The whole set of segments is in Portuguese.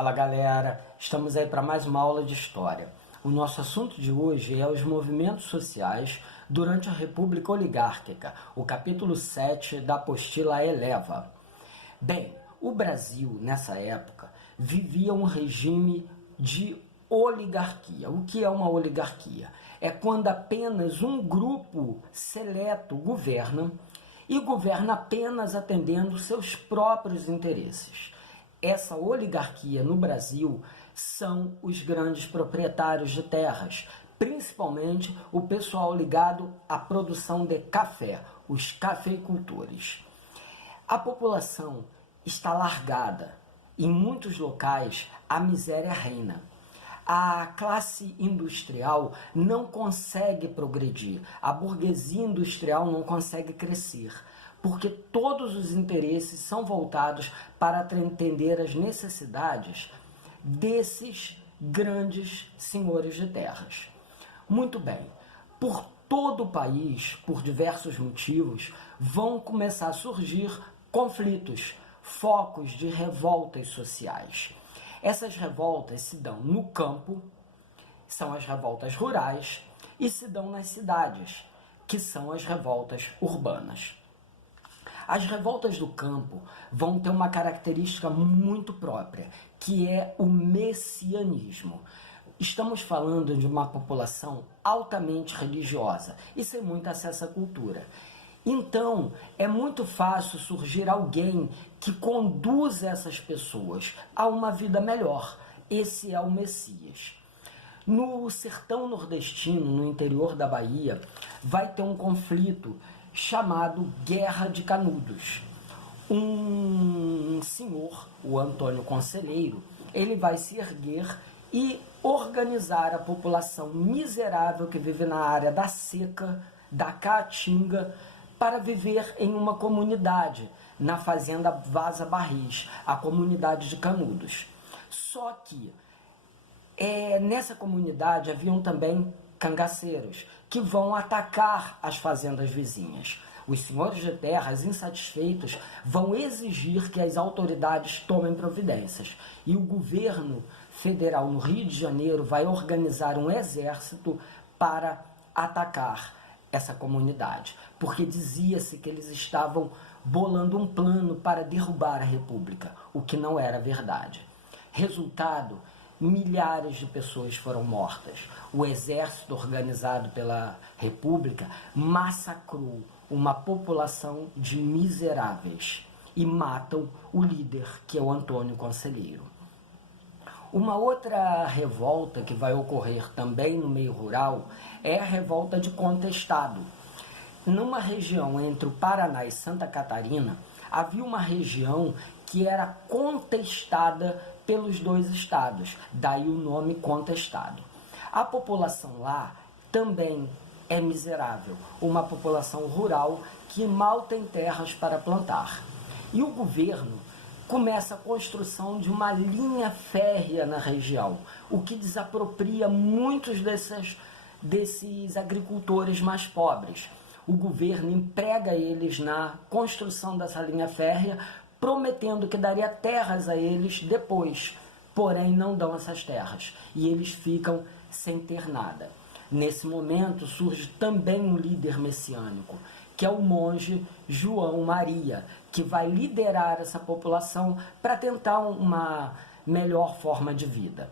Fala galera, estamos aí para mais uma aula de História. O nosso assunto de hoje é os movimentos sociais durante a República Oligárquica, o capítulo 7 da apostila Eleva. Bem, o Brasil, nessa época, vivia um regime de oligarquia. O que é uma oligarquia? É quando apenas um grupo seleto governa e governa apenas atendendo seus próprios interesses. Essa oligarquia no Brasil são os grandes proprietários de terras, principalmente o pessoal ligado à produção de café, os cafeicultores. A população está largada. Em muitos locais, a miséria reina. A classe industrial não consegue progredir, a burguesia industrial não consegue crescer, porque todos os interesses são voltados para atender as necessidades desses grandes senhores de terras. Muito bem, por todo o país, por diversos motivos, vão começar a surgir conflitos, focos de revoltas sociais. Essas revoltas se dão no campo, são as revoltas rurais, e se dão nas cidades, que são as revoltas urbanas. As revoltas do campo vão ter uma característica muito própria, que é o messianismo. Estamos falando de uma população altamente religiosa e sem muito acesso à cultura. Então, é muito fácil surgir alguém que conduza essas pessoas a uma vida melhor. Esse é o Messias. No sertão nordestino, no interior da Bahia, vai ter um conflito chamado Guerra de Canudos. Um senhor, o Antônio Conselheiro, ele vai se erguer e organizar a população miserável que vive na área da seca, da caatinga, para viver em uma comunidade, na fazenda Vaza Barris, a comunidade de Canudos. Só que nessa comunidade haviam também cangaceiros, que vão atacar as fazendas vizinhas. Os senhores de terras, insatisfeitos, vão exigir que as autoridades tomem providências. E o governo federal no Rio de Janeiro vai organizar um exército para atacar essa comunidade, porque dizia-se que eles estavam bolando um plano para derrubar a República, o que não era verdade. Resultado, milhares de pessoas foram mortas. O exército organizado pela República massacrou uma população de miseráveis e matam o líder, que é o Antônio Conselheiro. Uma outra revolta que vai ocorrer também no meio rural é a revolta de Contestado. Numa região entre o Paraná e Santa Catarina, havia uma região que era contestada pelos dois estados, daí o nome Contestado. A população lá também é miserável, uma população rural que mal tem terras para plantar. E o governo começa a construção de uma linha férrea na região, o que desapropria muitos desses agricultores mais pobres. O governo emprega eles na construção dessa linha férrea, prometendo que daria terras a eles depois, porém não dão essas terras, e eles ficam sem ter nada. Nesse momento surge também um líder messiânico, que é o monge João Maria, que vai liderar essa população para tentar uma melhor forma de vida.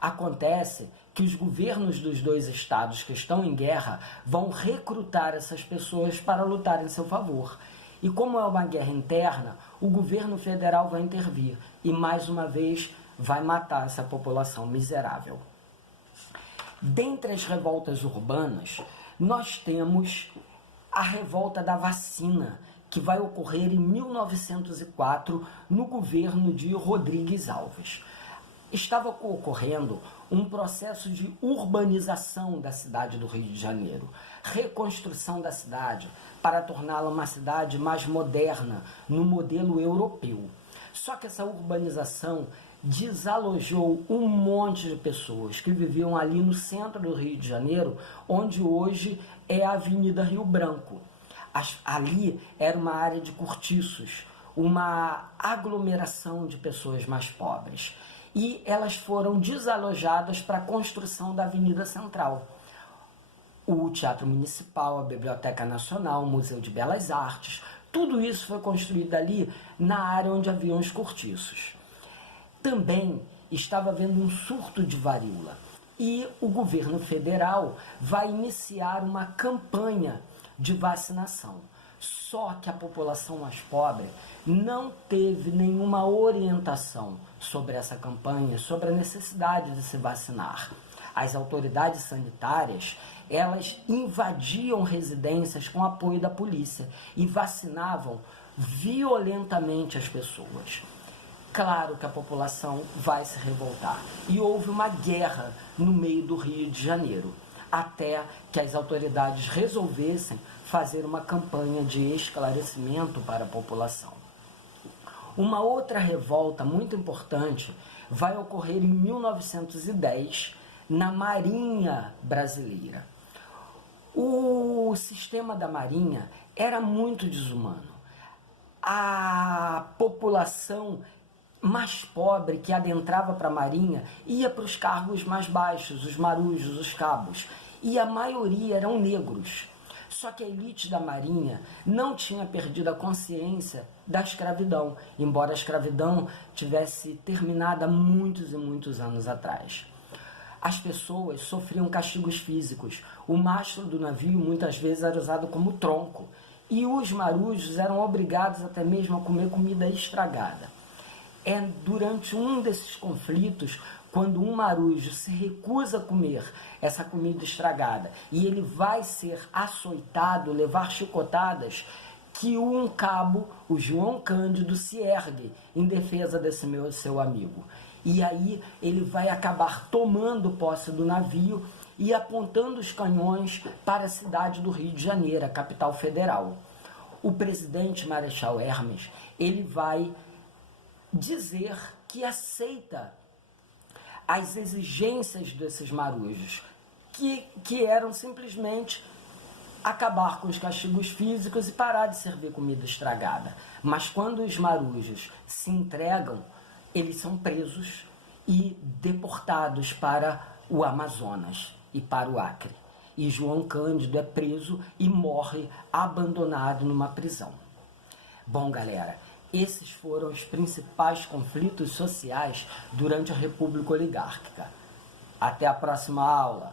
Acontece que os governos dos dois estados que estão em guerra vão recrutar essas pessoas para lutar em seu favor. E como é uma guerra interna, o governo federal vai intervir e mais uma vez vai matar essa população miserável. Dentre as revoltas urbanas, nós temos a revolta da vacina, que vai ocorrer em 1904 no governo de Rodrigues Alves. Estava ocorrendo um processo de urbanização da cidade do Rio de Janeiro, reconstrução da cidade para torná-la uma cidade mais moderna, no modelo europeu. Só que essa urbanização desalojou um monte de pessoas que viviam ali no centro do Rio de Janeiro, onde hoje é a Avenida Rio Branco. Ali era uma área de cortiços, uma aglomeração de pessoas mais pobres. e elas foram desalojadas para a construção da Avenida Central. O Teatro Municipal, a Biblioteca Nacional, o Museu de Belas Artes, tudo isso foi construído ali na área onde haviam os cortiços. Também estava havendo um surto de varíola e o governo federal vai iniciar uma campanha de vacinação. Só que a população mais pobre não teve nenhuma orientação sobre essa campanha, sobre a necessidade de se vacinar. As autoridades sanitárias, elas invadiam residências com apoio da polícia e vacinavam violentamente as pessoas. Claro que a população vai se revoltar. E houve uma guerra no meio do Rio de Janeiro, até que as autoridades resolvessem fazer uma campanha de esclarecimento para a população. Uma outra revolta muito importante vai ocorrer em 1910, na Marinha Brasileira. O sistema da Marinha era muito desumano. A população mais pobre que adentrava para a Marinha ia para os cargos mais baixos, os marujos, os cabos, e a maioria eram negros. Só que a elite da Marinha não tinha perdido a consciência da escravidão, embora a escravidão tivesse terminado há muitos e muitos anos atrás. As pessoas sofriam castigos físicos. O mastro do navio muitas vezes era usado como tronco, e os marujos eram obrigados até mesmo a comer comida estragada. É durante um desses conflitos, quando um marujo se recusa a comer essa comida estragada e ele vai ser açoitado, levar chicotadas, que um cabo, o João Cândido, se ergue em defesa desse seu amigo. E aí ele vai acabar tomando posse do navio e apontando os canhões para a cidade do Rio de Janeiro, a capital federal. O presidente Marechal Hermes, ele vai dizer que aceita as exigências desses marujos, que eram simplesmente acabar com os castigos físicos e parar de servir comida estragada. Mas quando os marujos se entregam, eles são presos e deportados para o Amazonas e para o Acre. E João Cândido é preso e morre abandonado numa prisão. Bom, galera, esses foram os principais conflitos sociais durante a República Oligárquica. Até a próxima aula!